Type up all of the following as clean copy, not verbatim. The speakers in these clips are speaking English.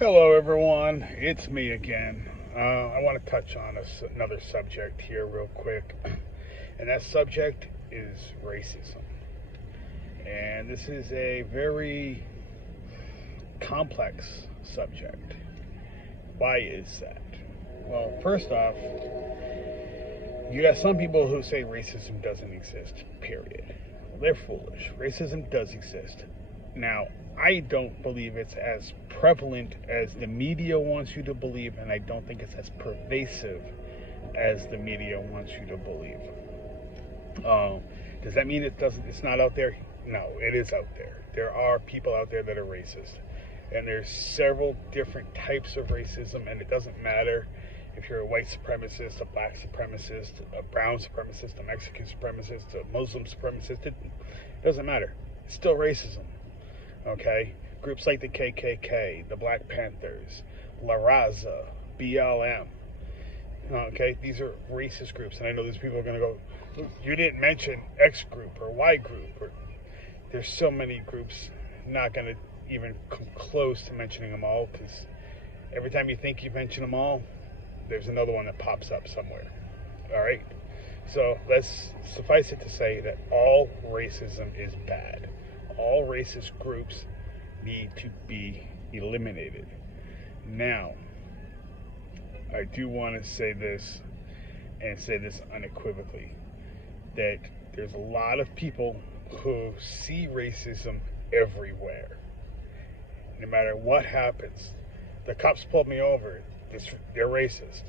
Hello, everyone. It's me again. I want to touch on another subject here, real quick, and that subject is racism. And this is a very complex subject. Why is that? Well, first off, you got some people who say racism doesn't exist, period. Well, they're foolish. Racism does exist. Now, I don't believe it's as prevalent as the media wants you to believe, and I don't think it's as pervasive as the media wants you to believe. Does that mean it's not out there? No, it is out there. There are people out there that are racist, and there's several different types of racism, and it doesn't matter if you're a white supremacist, a black supremacist, a brown supremacist, a Mexican supremacist, a Muslim supremacist. It doesn't matter. It's still racism. Okay? Groups like the KKK, the Black Panthers, La Raza, BLM. Okay? These are racist groups, and I know these people are going to go, you didn't mention X group or Y group. There's so many groups, not going to even come close to mentioning them all, because every time you think you've mentioned them all, there's another one that pops up somewhere. All right? So let's suffice it to say that all racism is bad. All racist groups need to be eliminated. Now, I do want to say this, and say this unequivocally, that there's a lot of people who see racism everywhere. No matter what happens, the cops pulled me over. They're racist.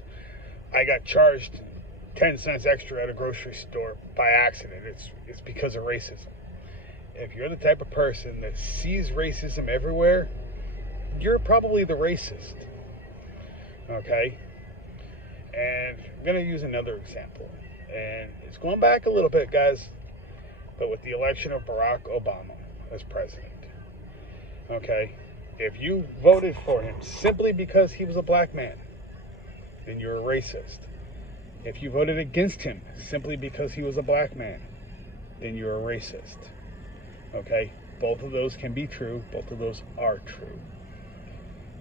I got charged 10 cents extra at a grocery store by accident. It's because of racism. If you're the type of person that sees racism everywhere, you're probably the racist. Okay? And I'm going to use another example. And it's going back a little bit, guys, but with the election of Barack Obama as president. Okay? If you voted for him simply because he was a black man, then you're a racist. If you voted against him simply because he was a black man, then you're a racist. Okay? Both of those can be true. Both of those are true.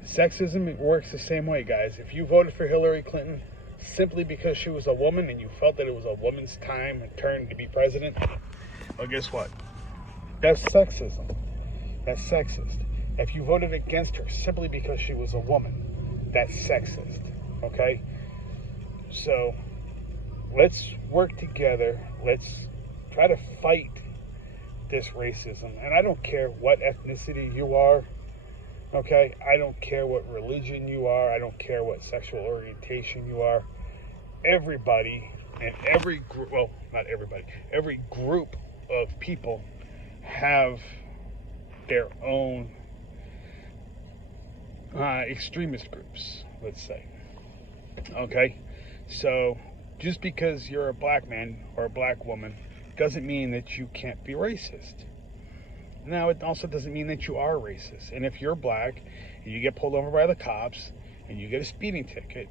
Sexism works the same way, guys. If you voted for Hillary Clinton simply because she was a woman and you felt that it was a woman's time and turn to be president, well, guess what? That's sexism. That's sexist. If you voted against her simply because she was a woman, that's sexist. Okay? So, let's work together. Let's try to fight this racism. And I don't care what ethnicity you are. Okay? I don't care what religion you are. I don't care what sexual orientation you are. Everybody and every group, well, not everybody, every group of people have their own extremist groups, let's say. Okay? So, just because you're a black man or a black woman doesn't mean that you can't be racist. Now, it also doesn't mean that you are racist. And if you're black and you get pulled over by the cops and you get a speeding ticket,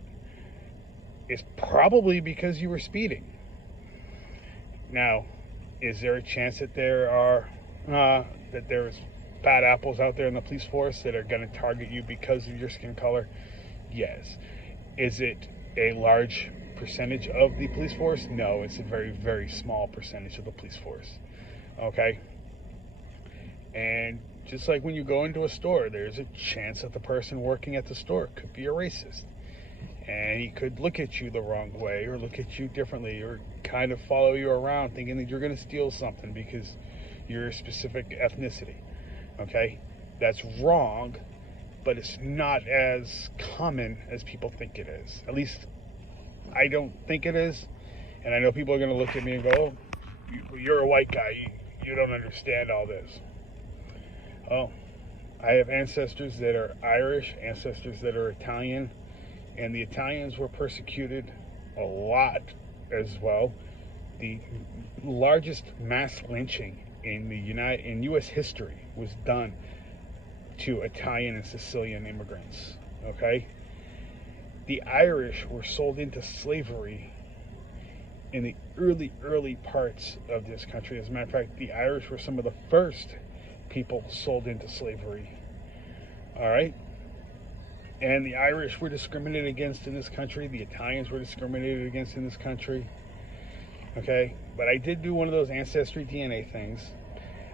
it's probably because you were speeding. Now, is there a chance that there's bad apples out there in the police force that are going to target you because of your skin color? Yes. Is it a large percentage of the police force? No, it's a very, very small percentage of the police force. Okay? And just like when you go into a store, there's a chance that the person working at the store could be a racist. And he could look at you the wrong way or look at you differently or kind of follow you around thinking that you're going to steal something because you're a specific ethnicity. Okay? That's wrong, but it's not as common as people think it is. At least I don't think it is. And I know people are going to look at me and go, oh, you're a white guy. You don't understand all this. Oh, I have ancestors that are Irish, ancestors that are Italian, and the Italians were persecuted a lot as well. The largest mass lynching in U.S. history was done to Italian and Sicilian immigrants. Okay? The Irish were sold into slavery in the early parts of this country. As a matter of fact, the Irish were some of the first people sold into slavery. All right? And the Irish were discriminated against in this country. The Italians were discriminated against in this country. Okay? But I did do one of those Ancestry DNA things.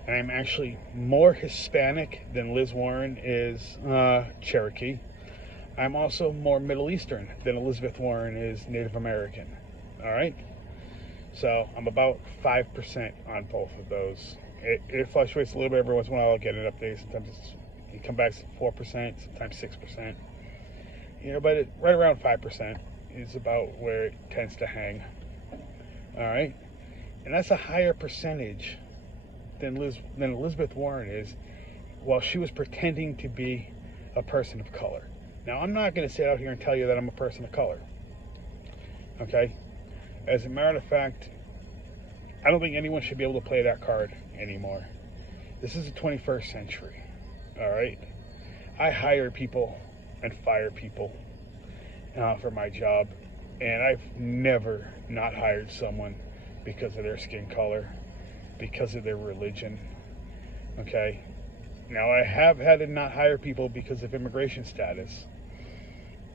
And I'm actually more Hispanic than Liz Warren is Cherokee. I'm also more Middle Eastern than Elizabeth Warren is Native American. All right? So I'm about 5% on both of those. It fluctuates a little bit every once in a while. I'll get an update. Sometimes it come back to 4%, sometimes 6%. But right around 5% is about where it tends to hang. All right? And that's a higher percentage than Elizabeth Warren is while she was pretending to be a person of color. Now, I'm not going to sit out here and tell you that I'm a person of color. Okay? As a matter of fact, I don't think anyone should be able to play that card anymore. This is the 21st century. All right? I hire people and fire people for my job. And I've never not hired someone because of their skin color, because of their religion. Okay? Now, I have had to not hire people because of immigration status.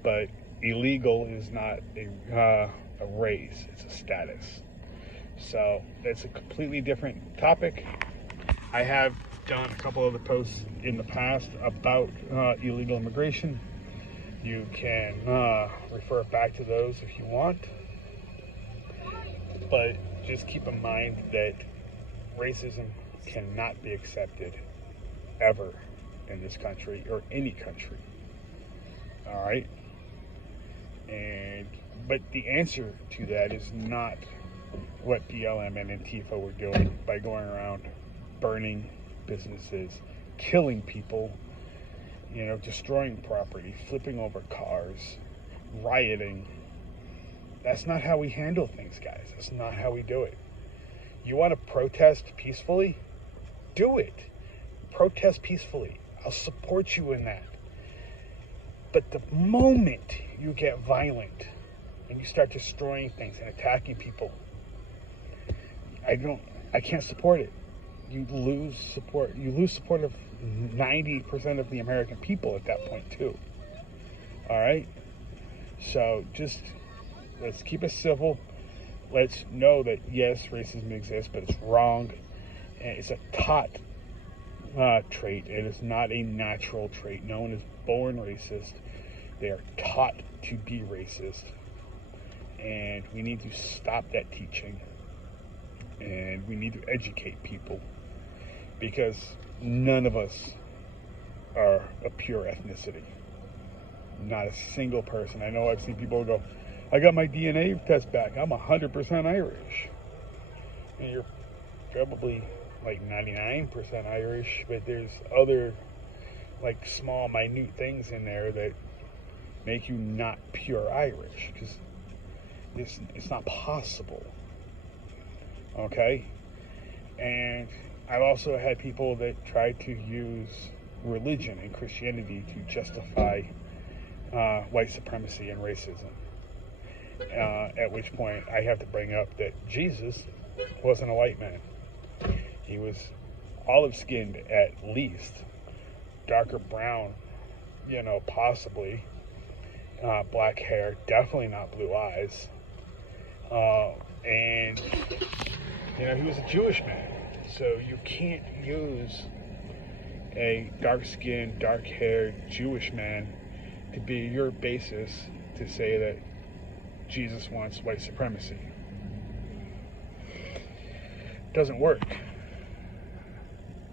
But illegal is not a race, it's a status. So that's a completely different topic. I have done a couple of the posts in the past about illegal immigration. You can refer back to those if you want. But just keep in mind that racism cannot be accepted ever in this country or any country. All right? But the answer to that is not what BLM and Antifa were doing by going around burning businesses, killing people, destroying property, flipping over cars, rioting. That's not how we handle things, guys. That's not how we do it. You want to protest peacefully? Do it. Protest peacefully. I'll support you in that. But the moment you get violent and you start destroying things and attacking people, I can't support it. You lose support. You lose support of 90% of the American people at that point too. All right? So let's keep it civil. Let's know that yes, racism exists, but it's wrong. And it's a taught trait. It is not a natural trait. No one is born racist. They are taught to be racist. And we need to stop that teaching. And we need to educate people. Because none of us are a pure ethnicity. Not a single person. I know I've seen people go, I got my DNA test back. I'm 100% Irish. And you're probably like 99% Irish, but there's other like small, minute things in there that make you not pure Irish, because it's not possible. Okay? And I've also had people that try to use religion and Christianity to justify white supremacy and racism. At which point I have to bring up that Jesus wasn't a white man. He was olive-skinned at least, darker brown, possibly, black hair, definitely not blue eyes, and he was a Jewish man. So you can't use a dark-skinned, dark-haired Jewish man to be your basis to say that Jesus wants white supremacy. It doesn't work.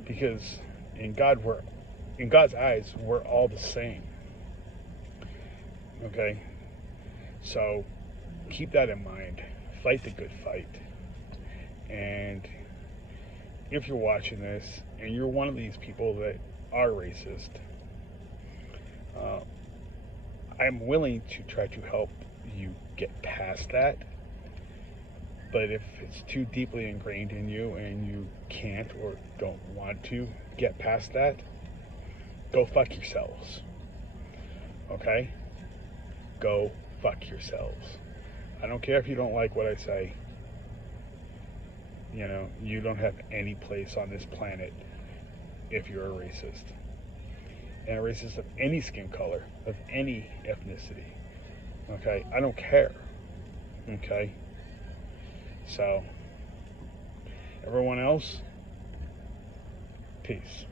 Because in God's eyes, we're all the same. Okay? So keep that in mind. Fight the good fight. And if you're watching this and you're one of these people that are racist, I'm willing to try to help you get past that. But if it's too deeply ingrained in you and you can't or don't want to get past that, go fuck yourselves. Okay? Go fuck yourselves. I don't care if you don't like what I say. You don't have any place on this planet if you're a racist. and a racist of any skin color, of any ethnicity. Okay? I don't care. Okay? So, everyone else, peace.